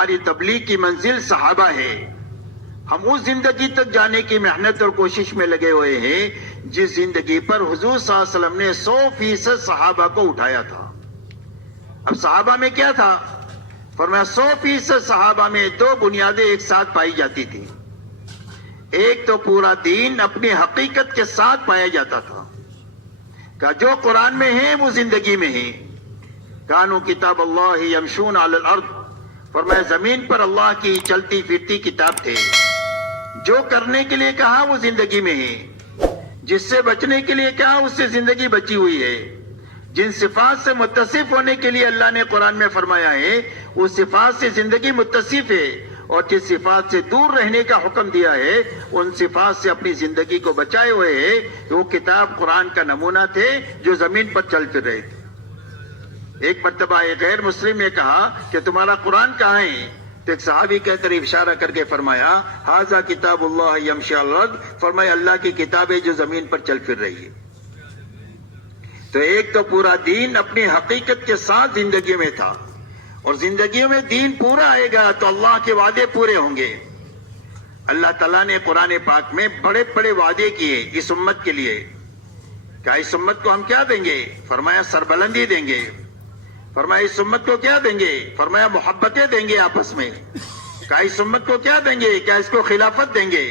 ہماری تبلیغ کی منزل صحابہ ہے. ہم اس زندگی تک جانے کی محنت اور کوشش میں لگے ہوئے ہیں جس زندگی پر حضور صلی اللہ علیہ وسلم نے 100% صحابہ کو اٹھایا تھا. اب صحابہ میں کیا تھا؟ فرمایا 100% صحابہ میں دو بنیادیں ایک ساتھ پائی جاتی تھی. ایک تو پورا دین اپنی حقیقت کے ساتھ پایا جاتا تھا کہ جو قرآن میں ہے وہ زندگی میں ہے. کانوا کتاب اللہ یمشون علی الارض، فرمایا زمین پر اللہ کی چلتی پھرتی کتاب تھے. جو کرنے کے لیے کہا وہ زندگی میں ہے، جس سے بچنے کے لیے کہا اس سے زندگی بچی ہوئی ہے. جن صفات سے متصف ہونے کے لیے اللہ نے قرآن میں فرمایا ہے اس صفات سے زندگی متصف ہے، اور جس صفات سے دور رہنے کا حکم دیا ہے ان صفات سے اپنی زندگی کو بچائے ہوئے ہے. وہ کتاب قرآن کا نمونہ تھے جو زمین پر چل پھر رہے تھے. ایک مرتبہ ایک غیر مسلم نے کہا کہ تمہارا قرآن کہاں ہے؟ تو ایک صحابی کی طرف اشارہ کر کے فرمایا ھذا کتاب اللہ یمشی علی الارض، فرمایا اللہ کی کتاب ہے جو زمین پر چل پھر رہی ہے. تو ایک تو پورا دین اپنی حقیقت کے ساتھ زندگی میں تھا، اور زندگیوں میں دین پورا آئے گا تو اللہ کے وعدے پورے ہوں گے. اللہ تعالیٰ نے قرآن پاک میں بڑے بڑے وعدے کیے اس امت کے لیے. کیا اس امت کو ہم کیا دیں گے؟ فرمایا سربلندی دیں گے. فرمایا اس امت کو کیا دیں گے؟ فرمایا محبتیں دیں گے آپس میں. کیا اس امت کو کیا دیں گے؟ کیا اس کو خلافت دیں گے؟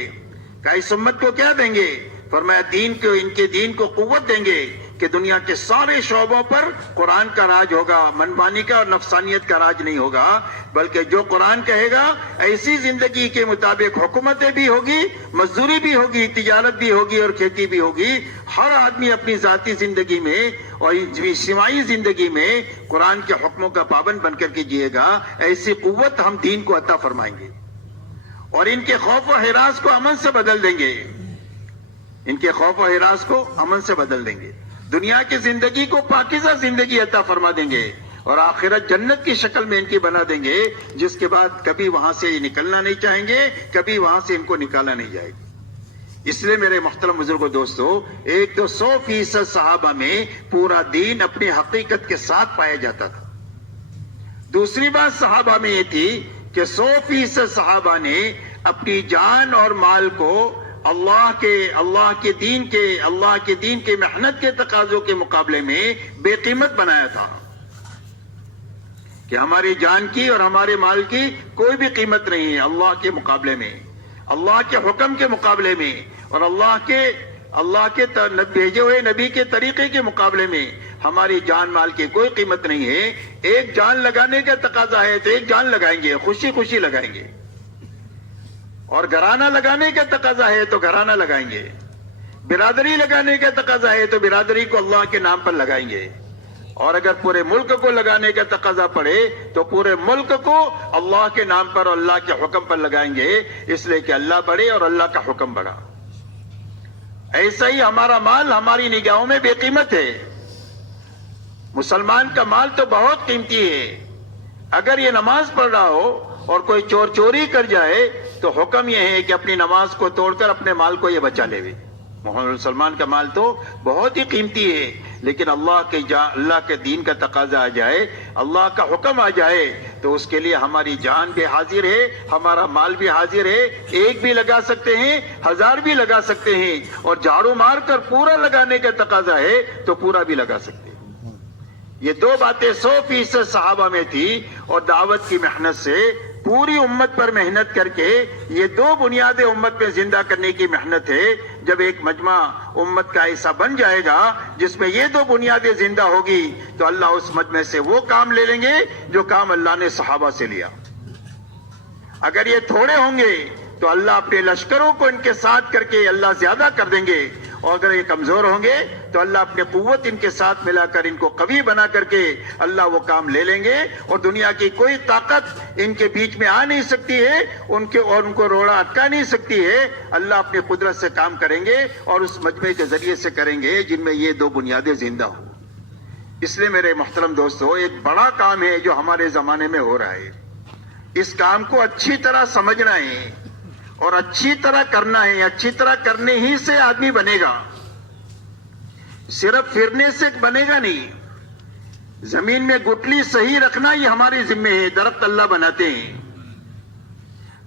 کیا اس امت کو کیا دیں گے؟ فرمایا دین کو، ان کے دین کو قوت دیں گے کہ دنیا کے سارے شعبوں پر قرآن کا راج ہوگا، منمانی کا اور نفسانیت کا راج نہیں ہوگا، بلکہ جو قرآن کہے گا ایسی زندگی کے مطابق حکومتیں بھی ہوگی، مزدوری بھی ہوگی، تجارت بھی ہوگی اور کھیتی بھی ہوگی. ہر آدمی اپنی ذاتی زندگی میں اور اجتماعی زندگی میں قرآن کے حکموں کا پابند بن کر کے جیے گا. ایسی قوت ہم دین کو عطا فرمائیں گے اور ان کے خوف و ہراس کو امن سے بدل دیں گے. ان کے خوف و ہراس کو امن سے بدل دیں گے. دنیا کی زندگی کو پاکیزہ زندگی عطا فرما دیں گے اور آخرت جنت کی شکل میں ان کی بنا دیں گے، جس کے بعد کبھی وہاں سے یہ نکلنا نہیں چاہیں گے، کبھی وہاں سے ان کو نکالا نہیں جائے گا. اس لیے میرے محترم بزرگوں دوستو، ایک تو 100% صحابہ میں پورا دین اپنی حقیقت کے ساتھ پایا جاتا تھا. دوسری بات صحابہ میں یہ تھی کہ 100% صحابہ نے اپنی جان اور مال کو اللہ کے دین کے محنت کے تقاضوں کے مقابلے میں بے قیمت بنایا تھا کہ ہماری جان کی اور ہمارے مال کی کوئی بھی قیمت نہیں ہے اللہ کے مقابلے میں، اللہ کے حکم کے مقابلے میں، اور اللہ کے بھیجے ہوئے نبی کے طریقے کے مقابلے میں ہماری جان مال کی کوئی قیمت نہیں ہے. ایک جان لگانے کا تقاضا ہے تو ایک جان لگائیں گے، خوشی خوشی لگائیں گے، اور گھرانہ لگانے کا تقاضا ہے تو گھرانہ لگائیں گے، برادری لگانے کا تقاضا ہے تو برادری کو اللہ کے نام پر لگائیں گے، اور اگر پورے ملک کو لگانے کا تقاضا پڑے تو پورے ملک کو اللہ کے نام پر اور اللہ کے حکم پر لگائیں گے، اس لیے کہ اللہ بڑے اور اللہ کا حکم بڑا. ایسا ہی ہمارا مال ہماری نگاہوں میں بے قیمت ہے. مسلمان کا مال تو بہت قیمتی ہے. اگر یہ نماز پڑھ رہا ہو اور کوئی چوری کر جائے تو حکم یہ ہے کہ اپنی نماز کو توڑ کر اپنے مال کو یہ بچا لے. محمد سلمان کا مال تو بہت ہی قیمتی ہے، لیکن اللہ کے دین کا تقاضا آ جائے، اللہ کا حکم آ جائے تو اس کے لیے ہماری جان بھی حاضر ہے، ہمارا مال بھی حاضر ہے. ایک بھی لگا سکتے ہیں، 1000 بھی لگا سکتے ہیں، اور جھاڑو مار کر پورا لگانے کا تقاضا ہے تو پورا بھی لگا سکتے ہیں. یہ دو باتیں 100% صحابہ میں تھی، اور دعوت کی محنت سے پوری امت پر محنت کر کے یہ دو بنیادیں امت میں زندہ کرنے کی محنت ہے. جب ایک مجمع امت کا ایسا بن جائے گا جس میں یہ دو بنیادیں زندہ ہوگی تو اللہ اس مجمع سے وہ کام لے لیں گے جو کام اللہ نے صحابہ سے لیا. اگر یہ تھوڑے ہوں گے تو اللہ اپنے لشکروں کو ان کے ساتھ کر کے اللہ زیادہ کر دیں گے، اور اگر یہ کمزور ہوں گے تو اللہ اپنے قوت ان کے ساتھ ملا کر ان کو قوی بنا کر کے اللہ وہ کام لے لیں گے، اور دنیا کی کوئی طاقت ان کے بیچ میں آ نہیں سکتی ہے، ان کو روڑا اٹکا نہیں سکتی ہے. اللہ اپنی قدرت سے کام کریں گے اور اس مجمع کے ذریعے سے کریں گے جن میں یہ دو بنیادیں زندہ ہوں. اس لیے میرے محترم دوستو، ایک بڑا کام ہے جو ہمارے زمانے میں ہو رہا ہے. اس کام کو اچھی طرح سمجھنا ہے اور اچھی طرح کرنا ہے. اچھی طرح کرنے ہی سے آدمی بنے گا، صرف پھرنے سے بنے گا نہیں. زمین میں گٹلی صحیح رکھنا یہ ہمارے ذمہ ہے. درخت اللہ بناتے ہیں،